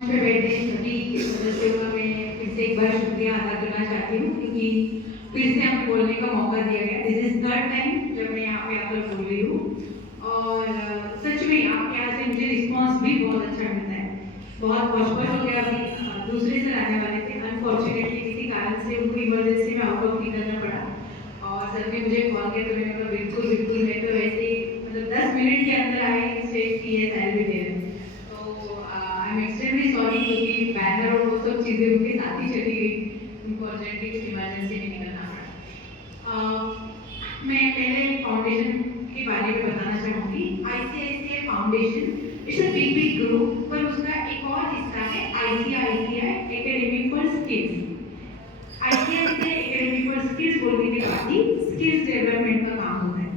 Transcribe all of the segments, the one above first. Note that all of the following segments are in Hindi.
पे बैठे सभी सदस्यों का मैं फिर से एक बार शुक्रिया अदा करना चाहती हूँ क्योंकि फिर से हमें बोलने का मौका दिया गया। दिस इज थर्ड टाइम जब मैं यहाँ पे आकर बोल रही हूँ और सच में आपके यहाँ से मुझे रिस्पॉन्स भी बहुत अच्छा मिलता है। बहुत पॉशपॉश हो गया। अभी दूसरे सर आने वाले थे, अनफॉर्चुनेटली किसी कारण से उनको इमरजेंसी में आउट ऑफ निकलना पड़ा और सर ने मुझे कॉल किया तो मैंने कहा बिल्कुल बिल्कुल, मैं तो वैसे ही मतलब 10 मिनट के अंदर आई स्टेज की है साइड में देर। आई एम एक्सट्रीमली सॉरी क्योंकि बैनर और वो सब चीज़ें उनके साथ ही चली गई, उनको अर्जेंटली कुछ इमरजेंसी में निकलना पड़ा। मैं पहले फाउंडेशन के बारे में बताना चाहूँगी। ICICI foundation it's a big group, पर उसका एक और हिस्सा है ICICI academy for skills. ICICI academy for skills बोलने के बाद ही स्किल्स डेवलपमेंट का काम होता है।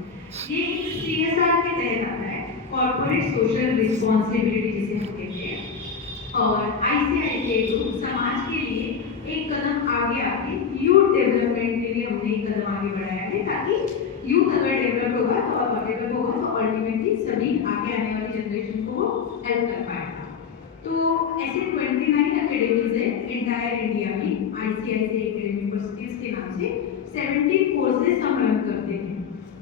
ये एक CSR के तहत आता है, कॉर्पोरेट सोशल रिस्पॉन्सिबिलिटी जिसे हम कहते हैं। और ICICI ग्रुप समाज के लिए एक कदम आगे आके यूथ डेवलपमेंट के लिए हमने एक कदम आगे बढ़ाया है, ताकि यूथ अगर डेवलप होगा तो अल्टीमेटली सभी आगे आने वाली जनरेशन को हेल्प कर पाएगा। तो ऐसे 29 एकेडमीज है इंटायर इंडिया में। ICICI एकेडमी फॉर स्किल्स के नाम से 70 कोर्सेज हम रन करते हैं।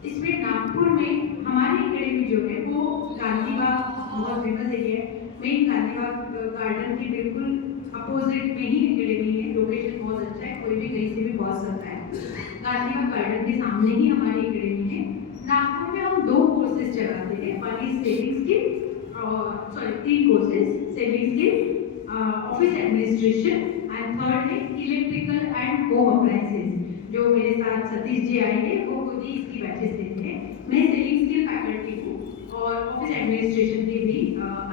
इसमें नागपुर में हमारी एकेडमी जो है वो गांधी बाग बहुत फेमस एरिया है, मेन गांधी बाग गार्डन के बिल्कुल अपोजिट में ही एकेडमी है। लोकेशन बहुत अच्छा है, कोई भी कहीं से भी पहुंच सकता है। गांधी बाग गार्डन के सामने ही हमारी एकेडमी है। नागपुर में हम 2 कोर्सेज चलाते हैं, वन इज सेविंग स्किल और sorry 3 courses, saving skill, office administration and third है इलेक्ट्रिकल एंड होम अप्लायंसेस। जो मेरे साथ सतीश जी आए हैं वो खुद ही इसकी बैचेस देते हैं। मैं सेविंग स्किल फैकल्टी हूँ और ऑफिस एडमिनिस्ट्रेशन के भी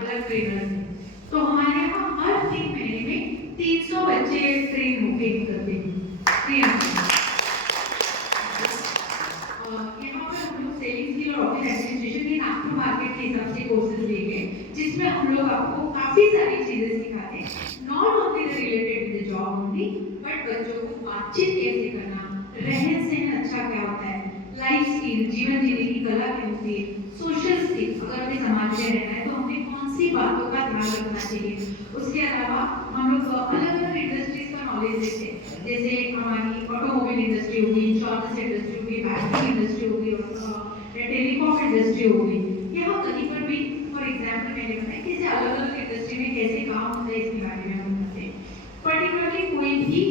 अलग ट्रेनर हैं। तो हमारे यहाँ हर 3 महीने में 300 बच्चे ट्रेन होके निकलते हैं। यहाँ पर हम लोग सेविंग स्किल और ऑफिस एडमिनिस्ट्रेशन के नागपुर मार्केट के हिसाब से कोर्सेज लेंगे, जिसमें हम लोग आपको काफी सारी चीजें सिखाते हैं। Not only related with the job only, but बच्चों को बातचीत कैसे करना, रहन सहन अच्छा क्या होता है, लाइफ स्किल, जीवन जीने की कला क्या होती है, सोशल स्किल, अगर हमें समाज में रहना है तो हमें कौन सी बातों का ध्यान रखना चाहिए। उसके अलावा हम लोग अलग अलग इंडस्ट्रीज का नॉलेज देते हैं, जैसे हमारी ऑटोमोबाइल इंडस्ट्री होगी, इंश्योरेंस इंडस्ट्री होगी, बैंकिंग इंडस्ट्री होगी, टेलीकॉम इंडस्ट्री होगी। यहाँ कहीं पर भी फॉर एग्जाम्पल मैंने बताया कि अलग अलग इंडस्ट्री में कैसे काम होता है, इसके बारे में हम बताते हैं। पर्टिकुलरली कोई भी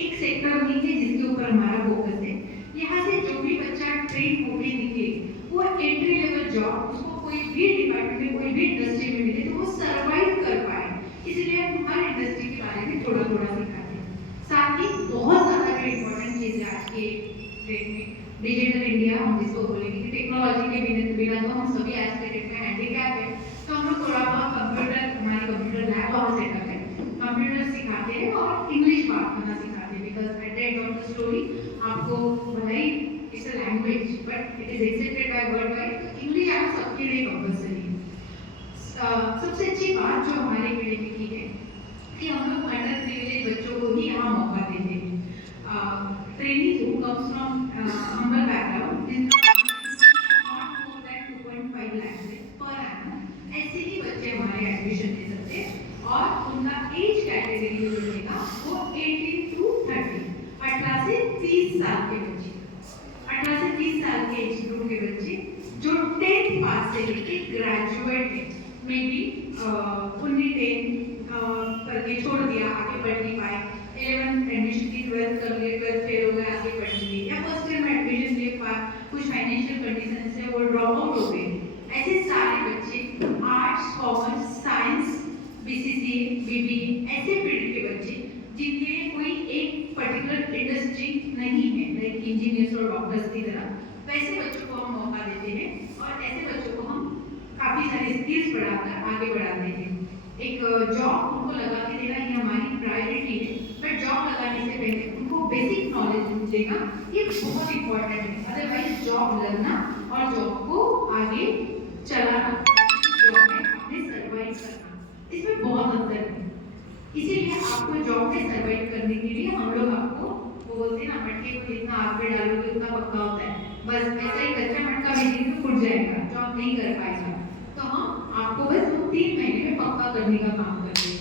एक सेक्टर नहीं है जिसके ऊपर हमारा फोकस है। यहाँ से जो भी बच्चा ट्रेन होके निकले वो एंट्री लेवल जॉब उसको कोई भी डिपार्टमेंट में, कोई भी इंडस्ट्री में मिले तो वो सर्वाइव कर पाए, इसलिए हम हर इंडस्ट्री के बारे में थोड़ा थोड़ा सिखाते हैं। साथ ही बहुत ज़्यादा जो इम्पोर्टेंट चीज़ है आज के डेट में, डिजिटल इंडिया हम जिसको बोलेंगे कि टेक्नोलॉजी के बिना तो हम सभी आज के डेट में हैंडीकैप है। तो हम लोग थोड़ा बहुत कंप्यूटर, हमारी कंप्यूटर लैब और सेटअप है, कंप्यूटर सिखाते हैं और इंग्लिश बात करना सिखाते हैं। Because at the end of the story आपको भले it's a language but it is accepted by world wide, English आप सबके लिए कंपलसरी है। सबसे अच्छी बात जो हमारे एकेडमी की है कि हम लोग अंडर प्रिविलेज बच्चों को ही यहाँ मौका देते हैं। Training who comes from humble background, जिनका not more than 2.5 lakh per annum, ऐसे ही बच्चे हमारे एडमिशन ले सकते हैं। और उनका एज कैटेगरी जो रहेगा वो 18 to 30, 18 से 30 साल के बच्चे, 18 से 30 साल के एज ग्रुप के बच्चे जो 10th पास से लेके ग्रेजुएट है, मे बी उन्हें 10 करके छोड़ दिया, आगे बढ़ नहीं पाए, 11th एडमिशन की, 12th कर लिए, 12th फेल हो गए, आगे बढ़ नहीं लिए, या फर्स्ट ईयर में एडमिशन ले पाए, कुछ फाइनेंशियल कंडीशन से वो ड्रॉप आउट हो गए। ऐसे सारे बच्चे arts, commerce, science, BCCA, BBA ऐसे फील्ड के बच्चे जिनके लिए कोई एक पर्टिकुलर इंडस्ट्री नहीं है, लाइक इंजीनियर्स और डॉक्टर्स की तरह, वैसे बच्चों को हम मौका देते हैं और ऐसे बच्चों को हम काफ़ी सारे स्किल्स बढ़ाकर आगे बढ़ाते हैं। एक जॉब उनको लगा के देना ये हमारी प्रायोरिटी है, बट जॉब लगाने से पहले उनको बेसिक नॉलेज देना ये बहुत इंपॉर्टेंट है। अदरवाइज जॉब लगना और जॉब को आगे चलाना, जॉब में अपने सर्वाइव करना, इसमें बहुत अंतर है। इसीलिए आपको जॉब में सर्वाइव करने के लिए हम लोग आपको वो बोलते हैं ना, मटके को जितना आग पे डालोगे उतना पक्का होता है, बस ऐसा ही कच्चा मटका भेजेंगे तो फूट जाएगा, जॉब नहीं कर पाएगा। तो हम आपको बस 3 महीने में पक्का करने का काम करते हैं।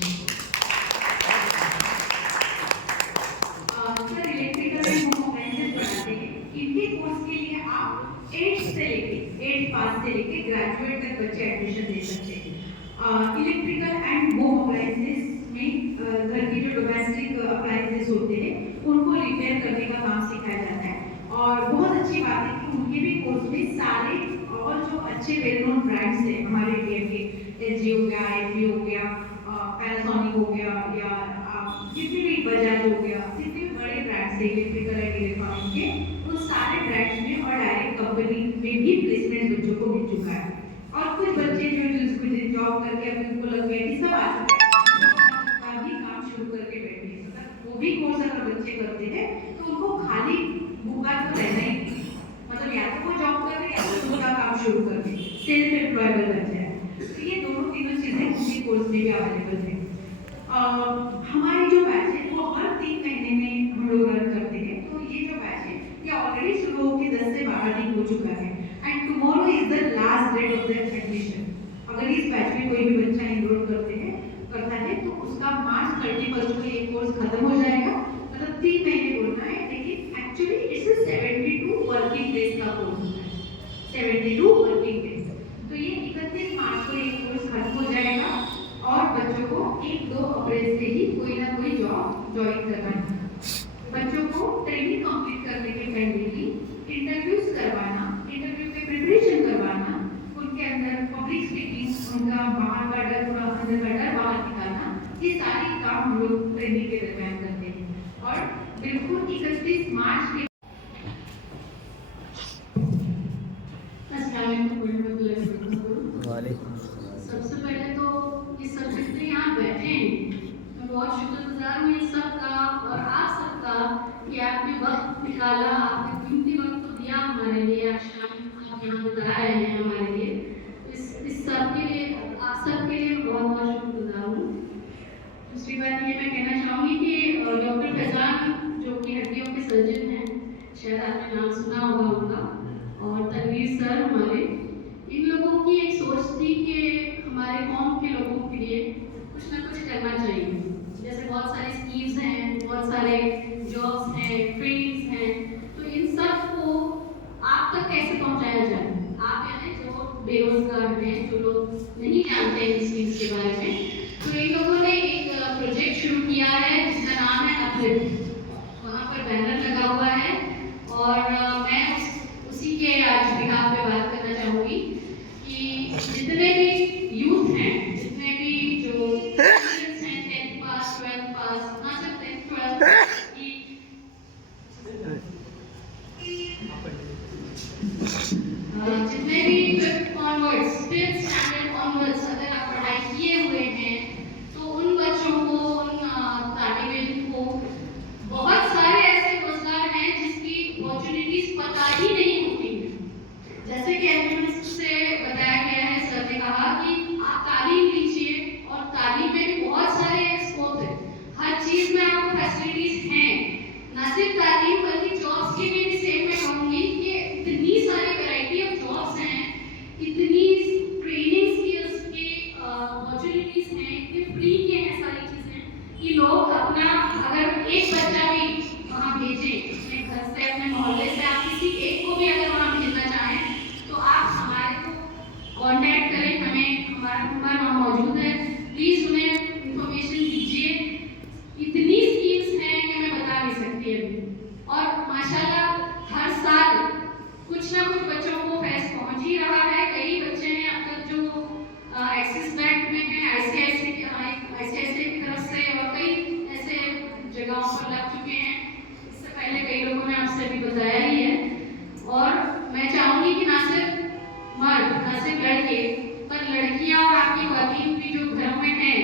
प्रिपेयर करने का काम सिखाया जाता है। और बहुत अच्छी बात है कि उनके भी कोर्स में सारे और जो अच्छे वेल नोन ब्रांड्स हैं हमारे इंडिया के, एलजी हो गया, एलपी हो गया, पैनासोनिक हो गया, या जितने भी बजाज हो गया, जितने भी बड़े ब्रांड्स हैं इलेक्ट्रिकल एंड इलेक्ट्रॉनिक के, उन सारे ब्रांड्स में और डायरेक्ट कंपनी में भी प्लेसमेंट बच्चों को मिल चुका है। और कुछ बच्चे जो जॉब करके अभी उनको लग गया कि सब आ चुका है, भी काम शुरू करके बैठे हैं, मतलब वो भी कोर्स अगर बच्चे करते हैं तो उनको खाली भूखा तो रहना ही नहीं, मतलब या तो वो जॉब कर रहे हैं या तो उनका काम शुरू कर रहे हैं, सेल्फ एम्प्लॉयबल बन जाए। तो ये दोनों तीनों चीजें उनके कोर्स में भी अवेलेबल है। हमारे जो बैच है वो हर 3 महीने में हम लोग रन करते हैं। तो ये जो बैच है ये ऑलरेडी शुरू होकर 10 से 12 दिन हो चुका है and tomorrow is the last date of the admission. अगर इस बैच में कोई भी बच्चा एनरोल करता है तो उसका मार्च 31 को ये कोर्स खत्म हो जाएगा, मतलब 3 महीने बोलना है, लेकिन एक्चुअली इट्स 72 वर्किंग डेज का कोर्स है, 72 वर्किंग डेज। तो ये 31 मार्च को ये कोर्स खत्म हो जाएगा और बच्चों को 1-2 अप्रैल से ही कोई ना कोई जॉब ज्वाइन करना है। बच्चों को ट्रेनिंग कंप्लीट करने के पहले ही इंटरव्यूज करवाना, इंटरव्यू के प्रिपरेशन करवाना, उनके अंदर पब्लिक स्पीकिंग, उनका बाहर का डर, पूरा अंदर का डर बाहर निकालना, ये सारी काम हम लोग ट्रेनिंग के दरमियान करते हैं। और बिल्कुल 31 मार्च के सबसे पहले तो ये सब जितने यहाँ बैठे हैं मैं बहुत शुक्रगुजार हूँ इन सबका और आप सबका कि आपने वक्त निकाला, आपने कीमती वक्त तो दिया हमारे लिए, आज शाम आप यहाँ बता रहे हैं हमारे लिए। इस सब के लिए, आप सब के लिए बहुत बहुत शुक्रगुजार हूँ। दूसरी बात ये मैं कहना चाहूँगी कि डॉक्टर फैजान जो कि हड्डियों के सर्जन हैं, शायद आपने नाम सुना होगा उनका, और तनवीर सर हमारे, इन लोगों की एक सोच थी कि हमारे कौम के लोगों के लिए कुछ ना कुछ करना चाहिए। जैसे बहुत सारे स्कीम्स हैं, बहुत सारे जॉब्स हैं, ट्रेनिंग्स हैं, तो इन सब को आप तक कैसे पहुंचाया जाए। आप यानी जो बेरोजगार हैं, जो लोग नहीं जानते इन स्कीम्स के बारे में, तो इन लोगों ने एक प्रोजेक्ट शुरू किया है जिसका नाम है अपलिफ्ट। वहाँ पर बैनर लगा हुआ है और मैं उसी के आज बिहाफ पे बात करना चाहूँगी कि जितने भी यूथ हैं, जितने भी जो स्टूडेंट्स हैं 10th पास, 12th पास, ना सिर्फ 10th 12th की, जितने भी 5th onwards, 5th standard onwards अगर आप पढ़ाई किए हुए हैं तो उन बच्चों को, उन तालिब इल्म को बहुत सारे ऐसे रोजगार हैं जिसकी अपॉर्चुनिटीज पता ही नहीं होती हैं। जैसे कि एमएमएस से बताया गया है, सर ने कहा कि आप तालीम लीजिए और तालीम में भी बहुत सारे स्कोप है, हर चीज में आपको फैसिलिटीज हैं, ना सिर्फ तालीम बल्कि जॉब्स के लिए भी सेम मैं कहूँगी कि इतनी सारी वैरायटी ऑफ जॉब्स हैं, इतनी ट्रेनिंग स्किल्स की अपॉर्चुनिटीज हैं, इतने फ्री के हैं सारी चीजें कि लोग अपना, अगर एक बच्चा भी वहाँ भेजें अपने घर से, अपने मोहल्ले से, आप किसी एक को भी अगर वहाँ भेजना चाहें तो आप हमारे को कांटेक्ट करें, हमें हमारा नंबर वहाँ मौजूद है, प्लीज उन्हें इंफॉर्मेशन दीजिए। इतनी स्कीम्स हैं कि मैं बता नहीं सकती अभी, और माशाल्लाह हर साल कुछ ना कुछ बच्चों को फैस पहुँच ही रहा है। कई बच्चे हैं अब तक जो एक्सिस बैंक में हैं, आईसीआईसीआई की तरफ से, और कई ऐसे जगहों पर लग चुके हैं। इससे पहले कई लोगों ने आपसे भी बताया ही है। और मैं चाहूँगी कि ना सिर्फ मर्द, ना सिर्फ लड़के, पर लड़कियाँ और आपकी वर्किंग भी जो घर में हैं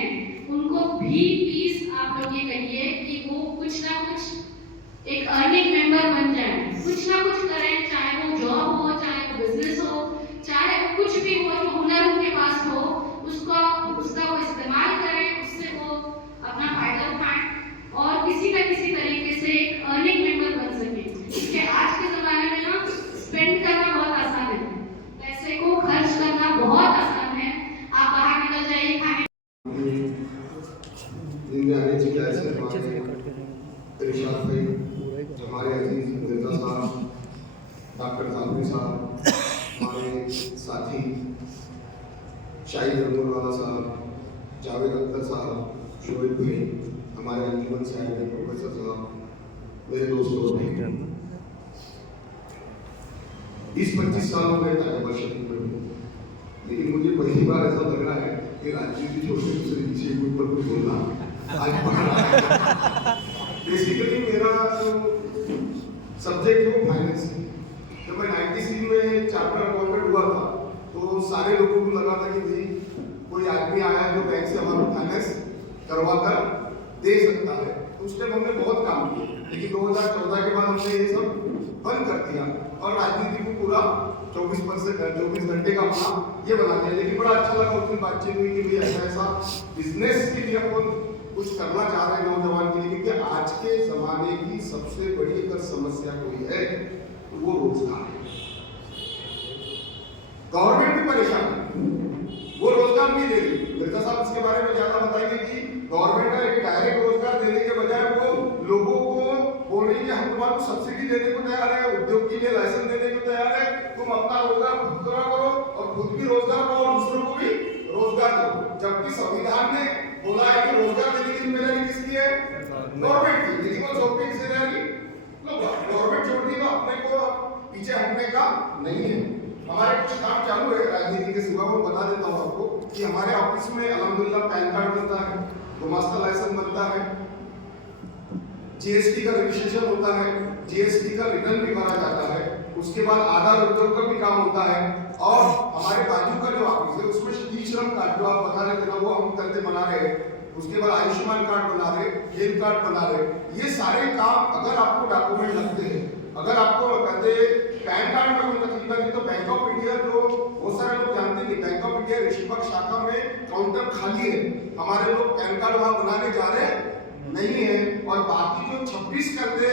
उनको भी प्लीज आप लोग ये कहिए कि वो कुछ ना कुछ एक अर्निंग मेंबर बन जाए, कुछ ना कुछ करें, चाहे वो जॉब हो, चाहे वो बिजनेस हो, चाहे कुछ भी हो, जो हुनर उनके पास हो उसका वो इस्तेमाल करें, उससे वो अपना फायदा उठाएं और किसी न किसी तरीके से एक अर्निंग मेंबर बन सके। क्योंकि आज के ज़माने में ना स्पेंड करना बहुत आसान है, पैसे को खर्च करना बहुत आसान है। आप बाहर निकल जाइए खाने हमारे अजीज मिर्जा साहब, डॉक्टर साहब साहब, हमारे साथी शाहिद रमोला साहब, जावेद अख्तर साहब, शोएब भाई, हमारे अंजुमन साहब, प्रोफेसर साहब, मेरे दोस्तों, 20-25 साल हो गए तालिबान शरीफ में हूँ, लेकिन मुझे पहली बार ऐसा लग रहा है कि राजनीति छोड़ के दूसरे विषय के ऊपर कुछ बोलना आज पढ़ रहा है। बेसिकली मेरा जो सब्जेक्ट है वो फाइनेंस है। जब मैं 93 में चार्टर अकाउंटेंट हुआ था तो सारे लोगों को लगा था कि भाई कोई आदमी आया है जो बैंक से हमारा फाइनेंस करवा कर दे सकता है, तो उस टाइम हमने बहुत काम किया। लेकिन 2014 के बाद हमने ये सब बंद कर दिया और राजनीति को पूरा 24 घंटे का अपना ये बना दिया। लेकिन बड़ा अच्छा लगा उस दिन बातचीत हुई कि भाई ऐसा बिजनेस के लिए अपन कुछ करना चाह रहे हैं नौजवान के लिए, क्योंकि आज के जमाने की सबसे बड़ी अगर समस्या कोई है तो वो रोजगार है। गवर्नमेंट भी परेशान है, वो रोजगार नहीं दे रही। मिर्जा साहब इसके बारे में ज्यादा बताएंगे कि गवर्नमेंट का एक डायरेक्ट रोजगार देने के बजाय वो लोगों को बोल रही है हम तुम्हारे को सब्सिडी देने को तैयार है, उद्योग के लिए लाइसेंस देने को तैयार है, तुम अपना रोजगार खुद करा करो और खुद भी रोजगार पाओ और दूसरों को भी रोजगार दो। जबकि संविधान ने बोला है कि रोजगार देने की जिम्मेदारी किसकी है? गवर्नमेंट की। लेकिन वो छोड़ के किसे जाएगी? गवर्नमेंट छोड़ दी तो अपने को पीछे हटने का नहीं है। हमारे कुछ काम चालू है राजनीति के सिवा, वो बता देता हूँ आपको कि हमारे ऑफिस में अल्हम्दुलिल्लाह पैन कार्ड बनता है, गुमास्ता लाइसेंस बनता है, जीएसटी का रजिस्ट्रेशन होता है, जीएसटी का रिटर्न भी भरा जाता है, उसके बाद आधार उद्योग का भी काम होता है और हमारे बाजू का जो ऑफिस है उसमें ई श्रम कार्ड जो आप बता रहे थे ना वो हम करते बना रहे हैं, उसके बाद आयुष्मान कार्ड बना रहे, हेल्थ कार्ड बना रहे। ये सारे काम अगर आपको डॉक्यूमेंट लगते हैं, अगर आपको कहते पैन कार्ड में कोई तकलीफ है तो बैंक ऑफ इंडिया जो बहुत सारे लोग जानते नहीं, बैंक ऑफ इंडिया ऋषिपक शाखा में काउंटर खाली है, हमारे लोग पैन कार्ड वहां बनाने जा रहे नहीं है। और बाकी जो 26 करते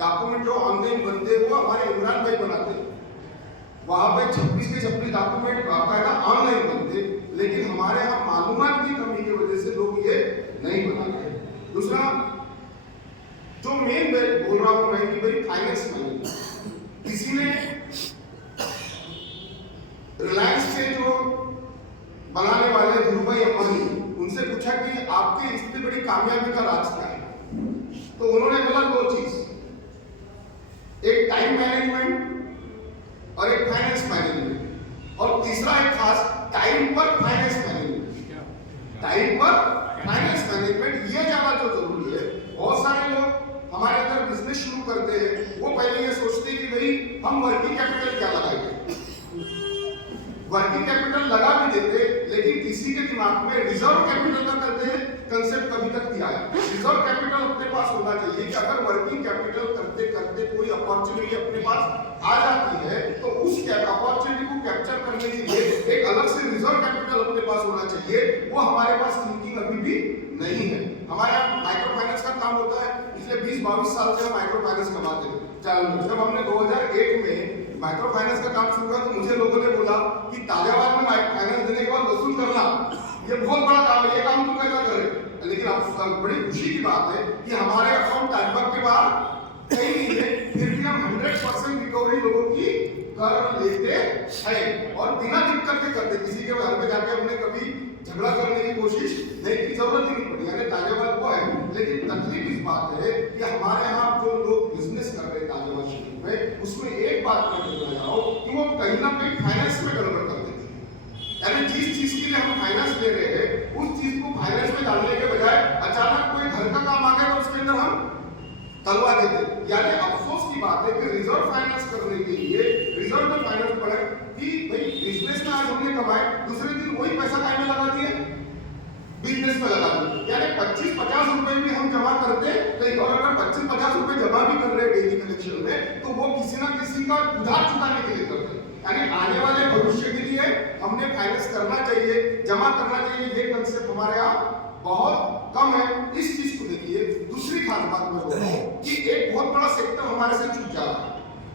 डॉक्यूमेंट जो ऑनलाइन बनते वो हमारे इमरान भाई बनाते हैं, वहां पे 26 के 26 डॉक्यूमेंट बाकायदा ऑनलाइन बनते, लेकिन हमारे यहाँ मालूमात की कमी की वजह से लोग ये नहीं बनाते। दूसरा जो मेन बोल रहा हूं मैं कि भाई फाइनेंस मैनेजमेंट, किसी ने रिलायंस से जो बनाने वाले धीरूभाई अंबानी उनसे पूछा कि आपके इतनी बड़ी कामयाबी का राज क्या है, तो उन्होंने बोला दो चीज, एक टाइम मैनेजमेंट और एक फाइनेंस मैनेजमेंट, और तीसरा एक खास टाइम पर फाइनेंस मैनेजमेंट। टाइम पर फाइनेंस मैनेजमेंट ये ज्यादा जो जरूरी है। बहुत सारे लोग हमारे अंदर बिजनेस शुरू करते हैं, वो पहले ये सोचते हैं कि भाई हम वर्किंग कैपिटल क्या लगाएंगे, वर्किंग कैपिटल लगा भी देते, लेकिन किसी के दिमाग में रिजर्व कैपिटल का करते कंसेप्ट कभी तक नहीं आया। रिजर्व कैपिटल अपने पास होना चाहिए कि अगर वर्किंग कैपिटल करते करते कोई अपॉर्चुनिटी अपने पास आ जाती है तो उस अपॉर्चुनिटी को कैप्चर करने के लिए एक अलग से रिजर्व कैपिटल अपने पास होना चाहिए। वो हमारे पास थिंकिंग अभी भी नहीं है। हमारे यहाँ माइक्रो फाइनेंस का काम होता है, पिछले 20-22 साल से हम माइक्रो फाइनेंस कमाते हैं। जब हमने 2001 में माइक्रो फाइनेंस का काम शुरू किया तो मुझे लोगों ने बोला कि तालिबान में माइक्रो फाइनेंस देने के बाद वसूल करना ये बहुत बड़ा काम है, ये काम तुम कैसा करे। लेकिन अब बड़ी खुशी की बात है कि हमारे अकाउंट टाइमबक के बाद कहीं नहीं है, फिर भी हम 100% रिकवरी लोगों की कर लेते हैं और बिना दिक्कत के करते। किसी के घर में जाके हमने कभी झगड़ा करने की कोशिश नहीं की, जरूरत ही नहीं पड़ी। यानी तालिबान वो है, लेकिन तकलीफ इस बात है कि हमारे यहाँ जो लोग बिजनेस कर रहे हैं तालिबान शरीफ में, उसमें एक बात मैं कहना चाह रहा हूँ कि वो कहीं ना कहीं फाइनेंस में गड़बड़ करते थे। यानी जिस चीज के लिए हम फाइनेंस ले रहे हैं उस चीज को फाइनेंस में डालने के बजाय अचानक कोई घर का काम आ गया तो उसके अंदर हम तलवा देते। यानी अफसोस की बात है कि रिजर्व फाइनेंस करने के लिए रिजर्व में फाइनेंस पड़े कि भाई बिजनेस में आज हमने कमाए, दूसरे दिन वही पैसा कहीं में लगा दिए, बिजनेस में लगा दिए। यानी 25-50 रुपए भी हम जमा करते तो और अगर 25-50 रुपए जमा भी कर रहे डेली कलेक्शन में तो वो किसी ना किसी का उधार चुकाने के लिए करते। यानी आने वाले भविष्य के लिए हमने फाइनेंस करना चाहिए, जमा करना चाहिए, ये कंसेप्ट हमारे यहाँ बहुत कम है। इस चीज को देखिए। दूसरी खास बात मैं बोल रहा हूँ कि एक बहुत बड़ा सेक्टर हमारे से छूट जा रहा है।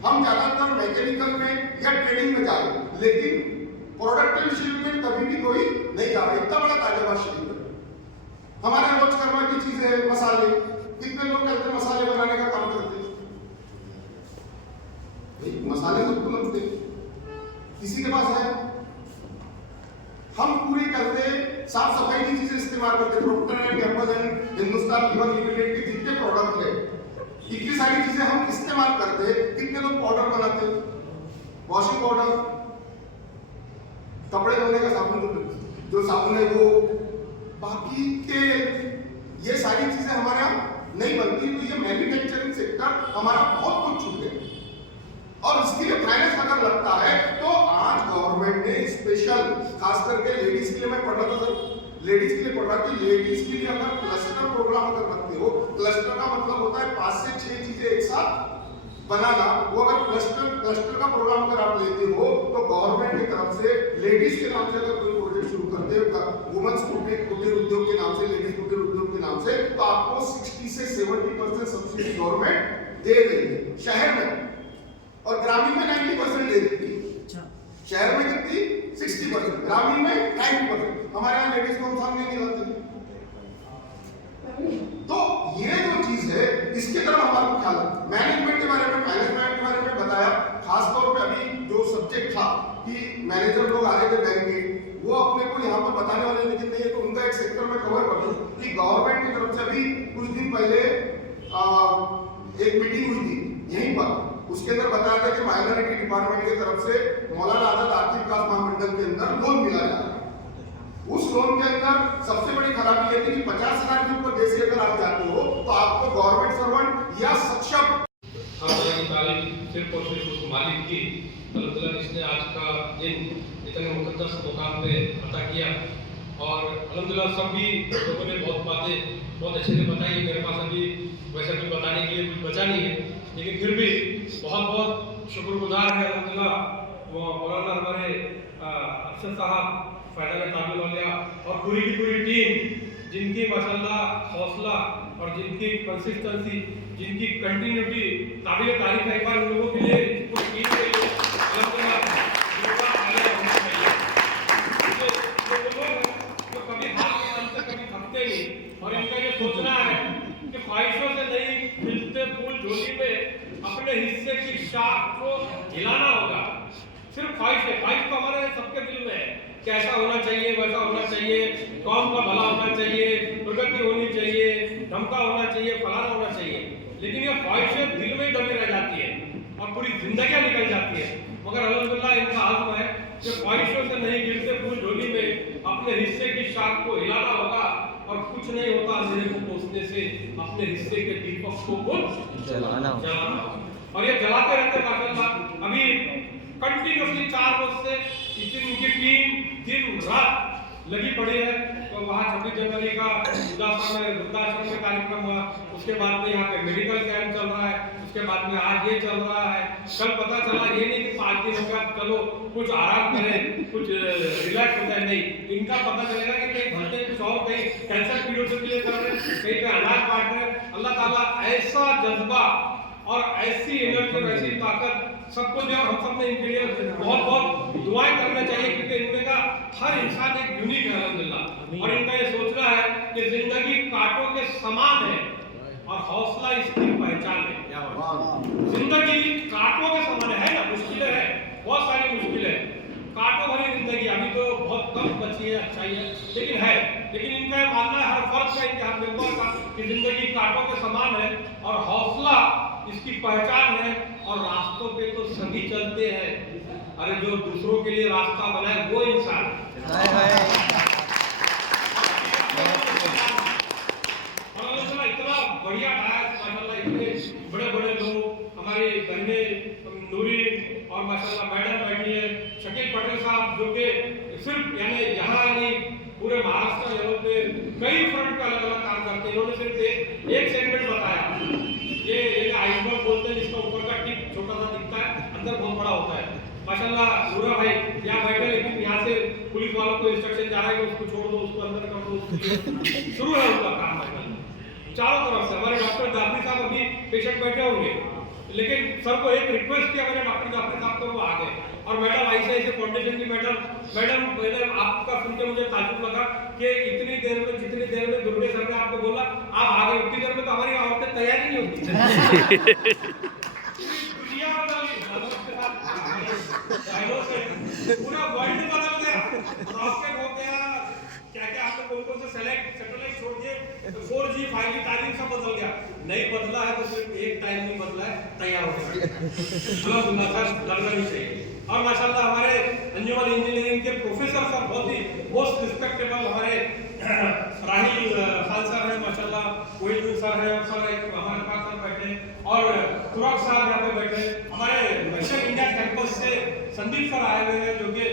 हम ज्यादातर मैकेनिकल में या ट्रेडिंग में जा रहे हैं, लेकिन प्रोडक्टिव फील्ड में कभी भी कोई नहीं जा रहा। इतना बड़ा तालिबान शरीफ है। हमारे रोजमर्रा की चीजें हैं, मसाले, कितने लोग करते हैं मसाले बनाने का काम करते हैं, मसाले सबको लगते किसी के पास है। हम पूरी करते साफ सफाई की चीजें इस्तेमाल करते, Procter and Gamble and Hindustan Lever Limited के जितने प्रोडक्ट है इतनी सारी चीजें हम इस्तेमाल करते हैं। कितने लोग पाउडर बनाते हैं, वॉशिंग पाउडर, कपड़े धोने का साबुन, जो साबुन है वो, बाकी तेल, ये सारी चीजें हमारे यहाँ नहीं बनती। तो ये मैन्युफैक्चरिंग सेक्टर हमारा बहुत कुछ छूट गया और इसके लिए फाइनेंस अगर लगता है तो आज गवर्नमेंट ने स्पेशल, खास करके लेडीज के लिए, मैं पढ़ रहा था सर, लेडीज के लिए पढ़ रहा कि लेडीज के लिए अगर क्लस्टर प्रोग्राम अगर रखते हो, क्लस्टर का मतलब होता है 5 से 6 चीजें एक साथ बनाना, वो अगर क्लस्टर का प्रोग्राम अगर आप लेते हो तो गवर्नमेंट की तरफ से लेडीज के नाम से अगर कोई प्रोजेक्ट शुरू करते हो, वुमेन्स कुटीर उद्योग के नाम से, लेडीज कुटीर उद्योग के नाम से, तो आपको 60 से 70% सब्सिडी गवर्नमेंट दे रही है शहर में, और ग्रामीण में 90% दे देती है। शहर में कितनी? 60%, ग्रामीण में 90%। हमारे यहाँ लेडीज को हम सामने नहीं लाते। तो ये जो चीज है इसके तरफ हमारा ख्याल है। मैनेजमेंट के बारे में, मैनेजमेंट के बारे में बताया, खासतौर पे अभी जो सब्जेक्ट था कि मैनेजर लोग आ रहे थे बैंक के, वो अपने को यहाँ पर बताने वाले, लेकिन नहीं है तो उनका एक सेक्टर में कवर कर दूं कि गवर्नमेंट की तरफ से अभी कुछ दिन पहले एक मीटिंग हुई थी यहीं पर, उसके अंदर बताया था कि माइनॉरिटी डिपार्टमेंट की तरफ से मौलाना आजाद आर्थिक विकास महामंडल के अंदर लोन मिला जा रहा है। उस लोन के अंदर सबसे बड़ी खराबी ये थी कि 50,000 के ऊपर जैसे अगर आप जाते हो तो आपको गवर्नमेंट सर्वेंट या सक्षम तालीम सिर्फ और सिर्फ उस मालिक की अल्हम्दुलिल्लाह इसने आज का दिन इतने मुकद्दस मुकाम पे अता किया। और अल्हम्दुलिल्लाह सभी लोगों ने बहुत बातें बहुत अच्छे से बताई। मेरे पास अभी वैसे कुछ बताने के लिए कुछ बचा नहीं है, लेकिन फिर भी बहुत बहुत शुक्रगुजार है अल्हम्दुलिल्लाह मौलाना हमारे अरशद साहब, फैज़ल काबिल औलिया और पूरी की पूरी टीम, जिनकी माशाल्लाह हौसला और जिनकी कंसिस्टेंसी, जिनकी कंटिन्यूटी काबिल तारीफ है। एक बार उन लोगों के लिए पूरी टीम के लिए अल्हम्दुलिल्लाह जो कभी हार के नाम से कभी थकते नहीं, और इनका ये सोचना है कि ख्वाहिशों से नहीं, खिलते फूल झोली में अपने हिस्से की शाख को हिलाना होगा। सिर्फ ख्वाहिश है, ख्वाहिश तो हमारे सबके दिल में है कि ऐसा होना चाहिए, वैसा होना चाहिए, कौम का भला होना चाहिए, प्रगति होनी चाहिए, धमका होना चाहिए, फलाना होना चाहिए, लेकिन ये ख्वाहिशें दिल में ही दबी रह जाती है और पूरी जिंदगियां निकल जाती है। मगर अल्हम्दुलिल्लाह इनका आज़म है कि ख्वाहिशों से नहीं, गिरते फूल झोली में अपने हिस्से की शाख को हिलाना होगा, और कुछ नहीं होता अंधेरे को पोंछने से, अपने हिस्से के दीपक को जलाना होगा। और ये जलाते रहते माशाल्लाह। अभी कंटिन्यूसली 4 रोज से इनकी टीम दिन रात लगी पड़ी है। तो वहाँ 26 जनवरी का वृद्धाश्रम में कार्यक्रम हुआ, उसके बाद में यहाँ पे मेडिकल कैंप चल रहा है, उसके बाद में आज ये चल रहा है। कल पता चला ये नहीं कि 5 दिन होगा, चलो कुछ आराम करें, कुछ रिलैक्स हो जाए, नहीं, इनका पता चलेगा कि कहीं भरते कुछ और, कहीं कैंसर पीड़ितों के लिए कर रहे हैं, कहीं पे अनाज बांट रहे हैं। अल्लाह ताला ऐसा जज्बा और ऐसी एनर्जी और ऐसी ताकत सबको दिया। हम सब ने इनके लिए बहुत बहुत दुआएं करना चाहिए, क्योंकि इनमें का हर इंसान एक यूनिक है अल्हम्दुलिल्लाह। और इनका ये सोचना है कि जिंदगी कांटों के समान है और हौसला इसकी पहचान है। जिंदगी कांटों के समान है ना, मुश्किलें है, बहुत सारी मुश्किलें, कांटों भरी जिंदगी। अभी तो बहुत कम बची है, अच्छाई है, लेकिन है। लेकिन इनका ये मानना है, हर फर्ज का, इनके हर मेंबर का, कि जिंदगी कांटों के समान है और हौसला इसकी पहचान है। और रास्तों पे तो सभी चलते हैं, अरे जो दूसरों के लिए रास्ता बनाए वो इंसान इतना बढ़िया माशाल्लाह, इतने बड़े बड़े लोग, हमारी बहनें नूरी और माशाल्लाह मैडम बैठी है, शकील पटेल साहब, जो कि सिर्फ यानी यहाँ नहीं पूरे महाराष्ट्र लेवल पे कई फ्रंट पे अलग अलग काम करते हैं। इन्होंने सिर्फ एक सेगमेंट बताया, ये आइसबर्ग बोलते हैं, जिसका ऊपर का टिप छोटा सा दिखता है, अंदर बहुत बड़ा होता है। माशाल्लाह नूरा भाई यहाँ बैठे, लेकिन यहाँ से पुलिस वालों को इंस्ट्रक्शन जा रहा है कि उसको छोड़ दो, उसको अंदर कर दो, शुरू है उनका काम। चारों तरफ से हमारे डॉक्टर जाफरी साहब अभी पेशेंट बैठे होंगे, लेकिन सर को एक रिक्वेस्ट किया मैंने डॉक्टर जाफरी साहब को, वो आ गए। और मैडम ऐसे फाउंडेशन की मैडम आपका सुन के मुझे ताज्जुब लगा कि इतनी देर में, जितनी देर में दुर्गे सर ने आपको बोला आप आ गए, उतनी देर में तो हमारी औरतें तैयारी नहीं होती। दुनिया पूरा वर्ल्ड बदल गया, रॉकेट हो गया, क्या क्या आपने कौन कौन से सैटेलाइट छोड़ दिए, 4G 4G 5G टाइमिंग सब बदल गया, नहीं बदला है तो सिर्फ एक टाइम नहीं बदला है, तैयार होने का लगना नहीं चाहिए। और माशाल्लाह हमारे अंजुमन इंजीनियरिंग के प्रोफेसर सर बहुत ही मोस्ट रिस्पेक्टेबल हमारे राहिल खान सर है माशाल्लाह, कोहिनूर सर है, सर एक हमारे पास सर बैठे, और तुरक साहब यहाँ पे बैठे, हमारे वेस्टर्न इंडिया कैंपस से संदीप सर आए हुए हैं जो कि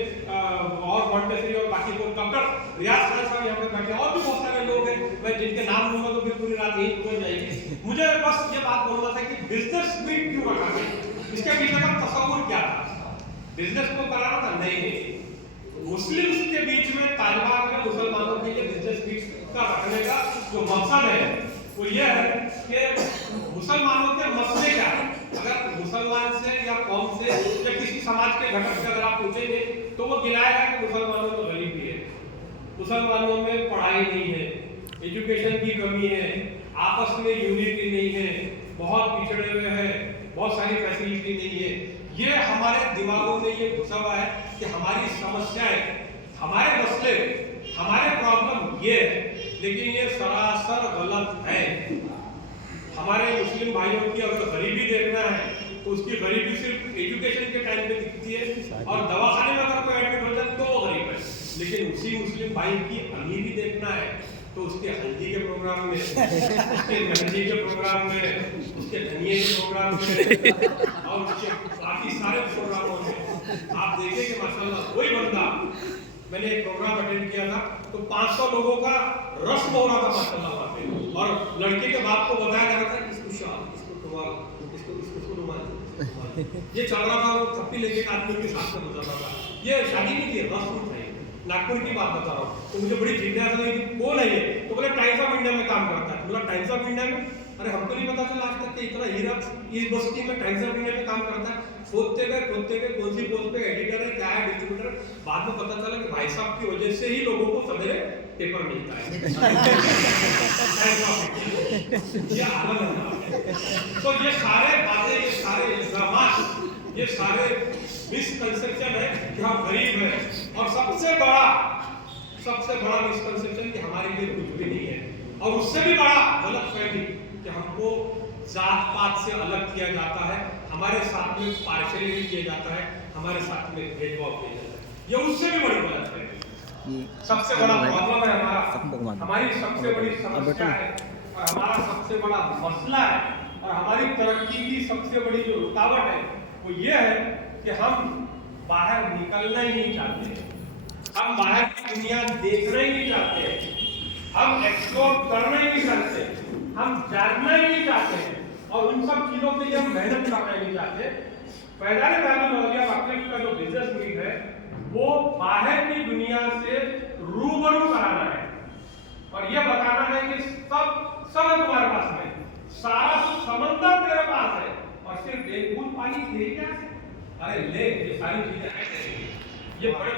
और मॉन्टेसरी और बाकी को डॉक्टर रियाज खान साहब यहाँ पे बैठे, और भी बहुत सारे लोग हैं, मैं जिनके नाम लूंगा तो फिर पूरी रात यही निकल जाएगी। मुझे बस ये बात बोलना था कि बिजनेस मीट क्यों रखा गया, इसके पीछे का तस्वुर क्या था, बिजनेस को कराना था? नहीं, मुस्लिम्स के बीच में तालिबान में मुसलमानों के लिए बिजनेस मीट का रखने का जो मकसद है वो ये है कि मुसलमानों के मसले क्या है। अगर मुसलमान से या कौम से या किसी समाज के घटक से अगर आप पूछेंगे तो वो गिनाएगा कि मुसलमानों में गरीबी है, मुसलमानों में पढ़ाई नहीं है, एजुकेशन की कमी है, आपस में यूनिटी नहीं है, बहुत पिछड़े हुए हैं, बहुत सारी फैसिलिटी नहीं है। ये हमारे दिमागों में ये घुसा हुआ है कि हमारी समस्याएं, हमारे मसले, हमारे प्रॉब्लम ये है, लेकिन ये सरासर गलत है। हमारे मुस्लिम भाइयों की अगर गरीबी देखना है तो उसकी गरीबी सिर्फ एजुकेशन के टाइम पे दिखती है, और दवाखाने में अगर कोई एडमिट हो जाए तो वो गरीब है, लेकिन उसी मुस्लिम भाई की अमीरी देखना है तो उसके हल्दी के प्रोग्राम में, उसके मेहंदी के प्रोग्राम में, उसके धनिये के प्रोग्राम में और उसके बाकी सारे प्रोग्रामों में आप देखें कि माशाल्लाह कोई बंदा, मैंने एक प्रोग्राम अटेंड किया था तो 500 लोगों का रस्म हो रहा था माशाल्लाह वहाँ पे, और लड़के के बाप को बताया जा रहा था कि इसको शाल, इसको टुवाल, इसको रुमाल, ये चल रहा था, वो थप्पी लेके आदमी के साथ में गुजर रहा था। ये शादी नहीं थी, रस्म थी। नागपुर की बात बता रहा हूँ, तो मुझे बड़ी जिज्ञासा हुई कि कौन है ये, तो बोले टाइम्स ऑफ इंडिया में काम करता है। बोला टाइम्स ऑफ इंडिया में? अरे हमको नहीं पता चला आज तक कि इतना हीरा इस बस्ती में टाइम्स ऑफ इंडिया में काम करता है। खोदते गए कौन सी पोस्ट पे एडिटर है, क्या है, डिस्ट्रीब्यूटर, बाद में पता चला कि भाई साहब की वजह से ही लोगों को सवेरे पेपर मिलता है। ये आलम है। तो ये सारे बातें, ये सारे इल्जामात, ये सारे मिसकंसेप्शन है कि हम गरीब हैं, और सबसे बड़ा मिसकंसेप्शन कि हमारे लिए कुछ भी नहीं है, और उससे भी बड़ा गलतफहमी कि हमको जात पात से अलग किया जाता है, हमारे साथ में पार्शियलिटी किया जाता है, हमारे साथ में भेदभाव किया जाता है। ये उससे भी बड़ी गलतफहमी, सबसे बड़ा प्रॉब्लम है हमारा, हमारी सबसे बड़ी समस्या है, और हमारा सबसे बड़ा मसला है, और हमारी तरक्की की सबसे बड़ी जो रुकावट है वो ये है कि हम बाहर निकलना ही नहीं चाहते, हम बाहर की दुनिया देखना ही नहीं चाहते, हम एक्सप्लोर करना ही नहीं चाहते, हम जानना ही नहीं चाहते, और उन सब चीजों के लिए हम मेहनत करना ही नहीं चाहते। फैजान तालिम का जो बिजनेस मीट है वो बाहर की दुनिया से रूबरू कराना है, और ये बताना है कि सब है तुम्हारे पास में, सारा समंदर तेरे पास है, और सिर्फ एक बूंद पानी तेरी क्या है? अरे ले, ये सारी चीजें ये बड़े